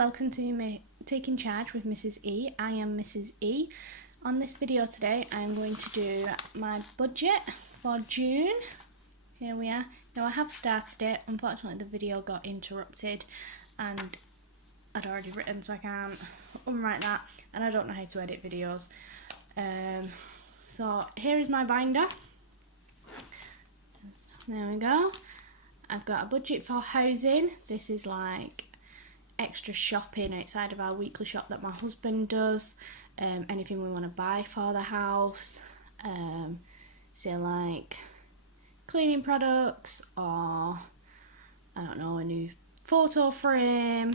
welcome to me Taking Charge with Mrs. E. I am Mrs. E. On this video today I'm going to do my budget for June. Here we are. Now I have started it, unfortunately the video got interrupted and I'd already written so I can't unwrite that, and I don't know how to edit videos. So here is my binder. There we go. I've got a budget for housing. This is like extra shopping outside of our weekly shop that my husband does. Anything we want to buy for the house. Say like cleaning products, or I don't know, a new photo frame.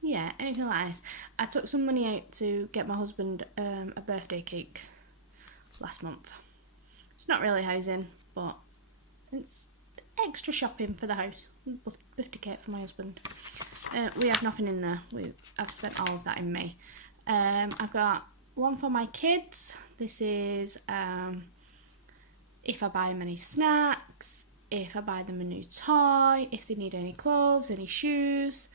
Yeah, anything like this. I took some money out to get my husband a birthday cake last month. It's not really housing, but it's extra shopping for the house. Birthday cake for my husband. We have nothing in there. I've spent all of that in May. I've got one for my kids. This is if I buy them any snacks, if I buy them a new toy, if they need any clothes, any shoes.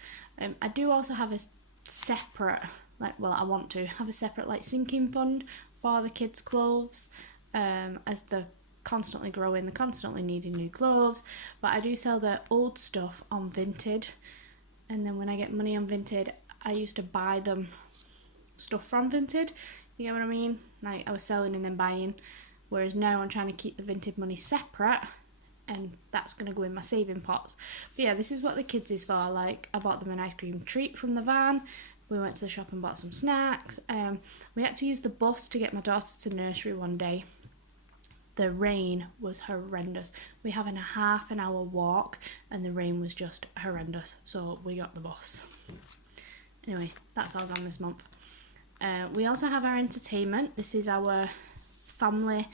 I do also have a separate, I want to have a separate sinking fund for the kids' clothes, as they're constantly growing, they're constantly needing new clothes. But I do sell the old stuff on Vinted, and then when I get money on Vinted, I used to buy them stuff from Vinted. You get what I mean? Like I was selling and then buying, whereas now I'm trying to keep the Vinted money separate, and that's going to go in my saving pots. But yeah, this is what the kids is for. Like I bought them an ice cream treat from the van. We went to the shop and bought some snacks. We had to use the bus to get my daughter to nursery one day. The rain was horrendous. We have a half an hour walk and the rain was just horrendous, so we got the bus. Anyway, that's all gone this month. We also have our entertainment. This is our family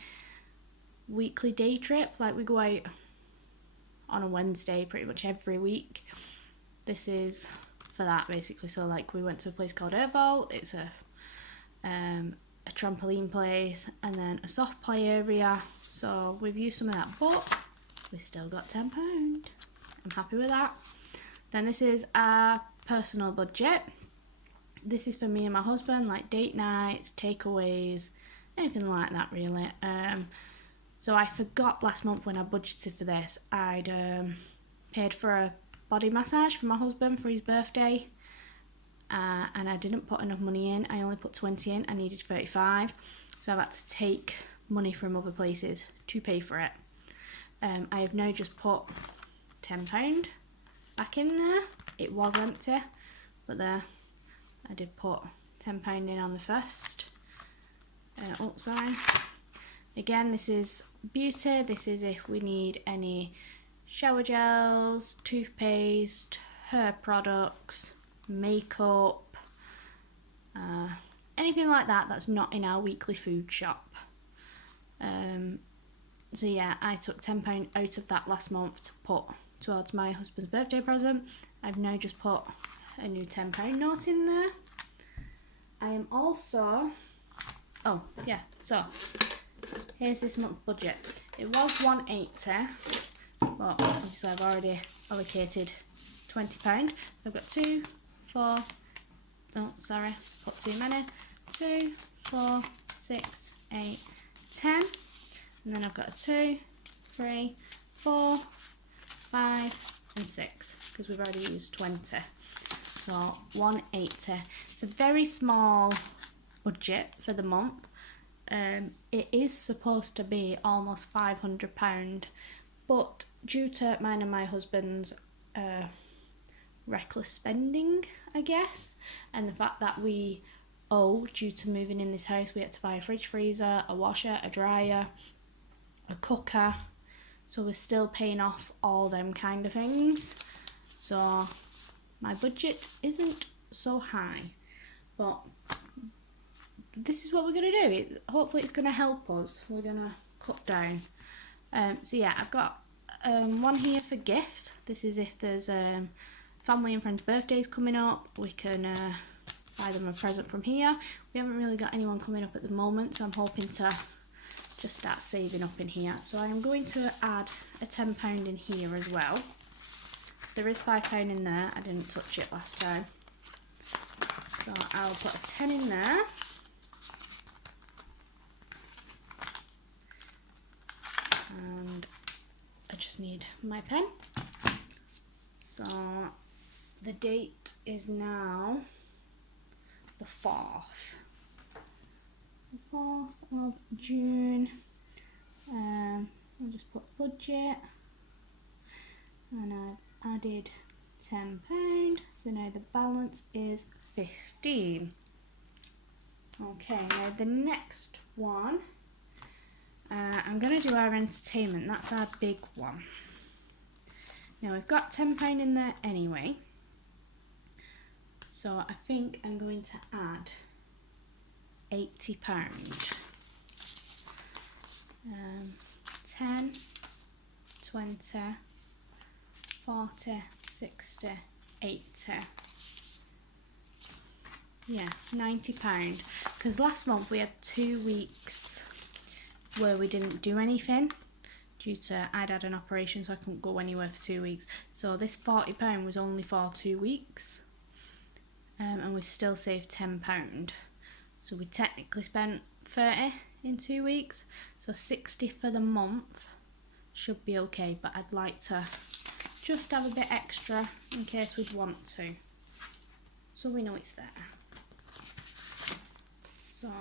weekly day trip. Like we go out on a Wednesday pretty much every week. This is for that basically. So like we went to a place called Vault. It's a trampoline place and then a soft play area. So we've used some of that, but we still got £10. I'm happy with that. Then this is our personal budget. This is for me and my husband, like date nights, takeaways, anything like that really. So I forgot last month when I budgeted for this, I'd paid for a body massage for my husband for his birthday. And I didn't put enough money in. I only put 20 in. I needed 35, so I've had to take money from other places to pay for it. I have now just put £10 back in there. It was empty, but there I did put £10 in on the first. Sorry. Again, this is beauty. This is if we need any shower gels, toothpaste, hair products, makeup, anything like that that's not in our weekly food shop. So yeah, I took £10 out of that last month to put towards my husband's birthday present. I've now just put a new £10 note in there. I am also, so here's this month's budget. It was £180, but obviously I've already allocated £20. I've got put too many. 2, 4, 6, 8, 10. And then I've got a 2, 3, 4, 5, and 6, because we've already used 20. So 180. It's a very small budget for the month. It is supposed to be almost £500, but due to mine and my husband's reckless spending, I guess, and the fact that we owe, due to moving in this house, we had to buy a fridge freezer, a washer, a dryer, a cooker, so we're still paying off all them kind of things. So my budget isn't so high, but this is what we're going to do. Hopefully it's going to help us. We're going to cut down. So yeah, I've got one here for gifts. This is if there's family and friends' birthdays coming up, we can buy them a present from here. We haven't really got anyone coming up at the moment, so I'm hoping to just start saving up in here. So I'm going to add a £10 in here as well. there is £5 in there. I didn't touch it last time. So I'll put a 10 in there. And I just need my pen. So the date is now the 4th. The 4th of June. I'll just put budget. And I've added £10. So now the balance is 15. Okay, now the next one. I'm going to do our entertainment. That's our big one. Now we've got £10 in there anyway. So I think I'm going to add £80. 10, 20, 40, 60, 80. Yeah, £90. Because last month we had 2 weeks where we didn't do anything due to I'd had an operation, so I couldn't go anywhere for 2 weeks. So this £40 was only for 2 weeks, and we've still saved £10. So we technically spent 30 in 2 weeks, so 60 for the month should be okay. But I'd like to just have a bit extra in case we'd want to, so we know it's there. So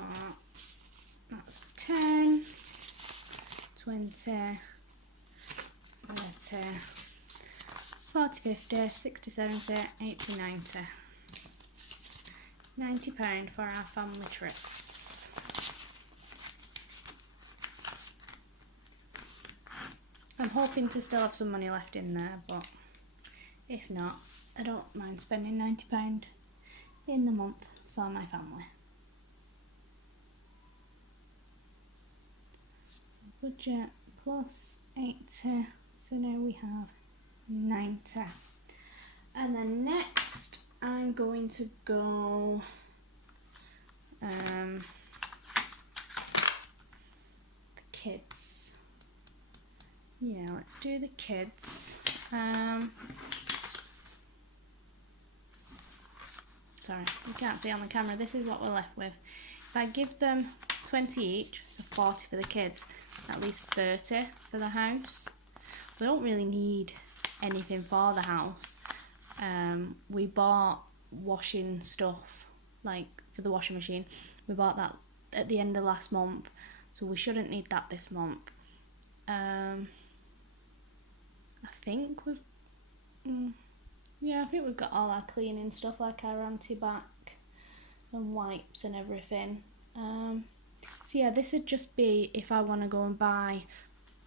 that's 10, 20, 30, 40, 50, 60, 70, 80, 90. £90 for our family trips. I'm hoping to still have some money left in there, but if not, I don't mind spending £90 in the month for my family. Budget plus 80, so now we have 90. And then next I'm going to go the kids. Yeah, let's do the kids. Sorry, you can't see on the camera. This is what we're left with. If I give them 20 each, so 40 for the kids, at least 30 for the house. We don't really need anything for the house. We bought washing stuff, like for the washing machine. We bought that at the end of last month, so we shouldn't need that this month. I think we've got all our cleaning stuff, like our anti-bac and wipes and everything. So yeah, this would just be if I want to go and buy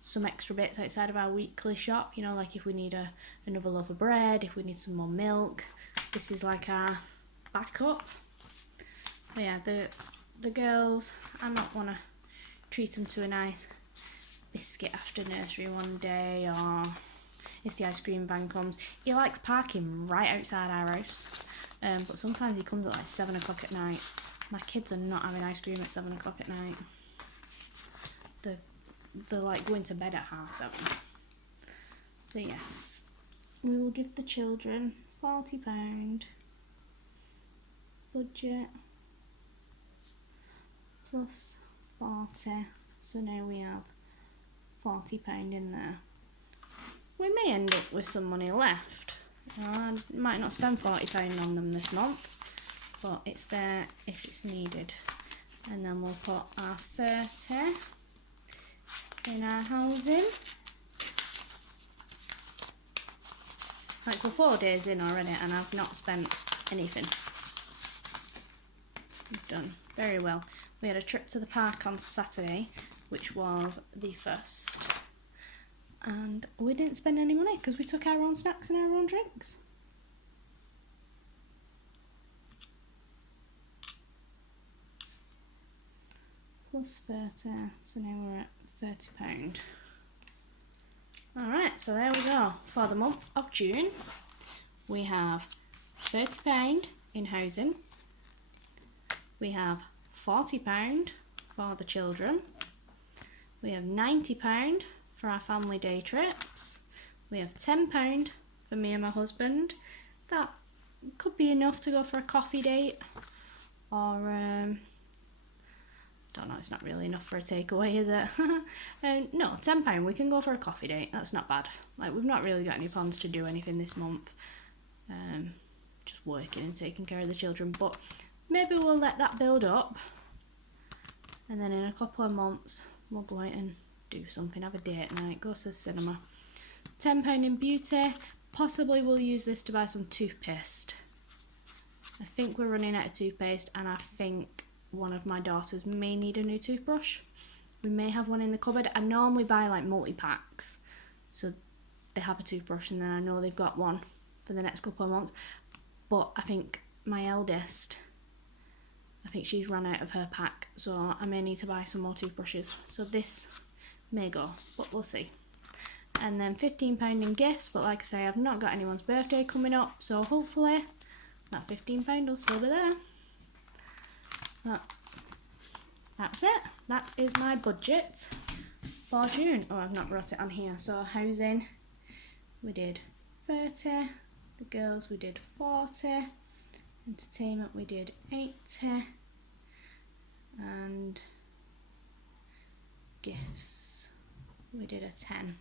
some extra bits outside of our weekly shop, you know, like if we need another loaf of bread, if we need some more milk. This is like our backup. But yeah, the girls, I might want to treat them to a nice biscuit after nursery one day, or if the ice cream van comes. He likes parking right outside our house, but sometimes he comes at like 7 o'clock at night. My kids are not having ice cream at 7 o'clock at night. They're like going to bed at 7:30. So yes, we will give the children £40 budget plus 40. So now we have £40 in there. We may end up with some money left. I might not spend £40 on them this month, but it's there if it's needed. And then we'll put our 30 in our housing. Like, we're 4 days in already and I've not spent anything. We've done very well. We had a trip to the park on Saturday, which was the 1st. And we didn't spend any money because we took our own snacks and our own drinks. Plus 30, so now we're at £30. Alright, so there we go. For the month of June, we have £30 in housing. We have £40 for the children. We have £90 for our family day trips. We have £10 for me and my husband. That could be enough to go for a coffee date, or don't know, it's not really enough for a takeaway, is it? No, £10, we can go for a coffee date. That's not bad. Like, we've not really got any plans to do anything this month. Just working and taking care of the children, but maybe we'll let that build up, and then in a couple of months we'll go out and do something, have a date night, go to the cinema. £10 in beauty. Possibly we'll use this to buy some toothpaste. I think we're running out of toothpaste, and I think one of my daughters may need a new toothbrush. We may have one in the cupboard. I normally buy like multi-packs, so they have a toothbrush and then I know they've got one for the next couple of months. But I think my eldest, I think she's run out of her pack, so I may need to buy some more toothbrushes. So this may go, but we'll see. And then £15 in gifts, but like I say, I've not got anyone's birthday coming up, so hopefully that £15 will still be there. That's it. That is my budget for June. Oh, I've not wrote it on here. So housing, we did 30. The girls, we did 40. Entertainment, we did 80. And gifts, we did a 10.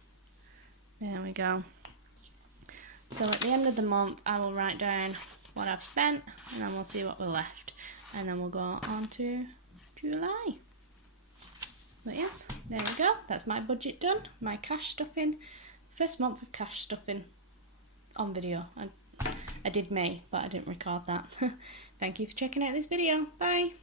There we go. So at the end of the month, I will write down what I've spent, and then we'll see what we're left. And then we'll go on to July. But yes, there we go. That's my budget done. My cash stuffing. First month of cash stuffing on video. I did May, but I didn't record that. Thank you for checking out this video. Bye.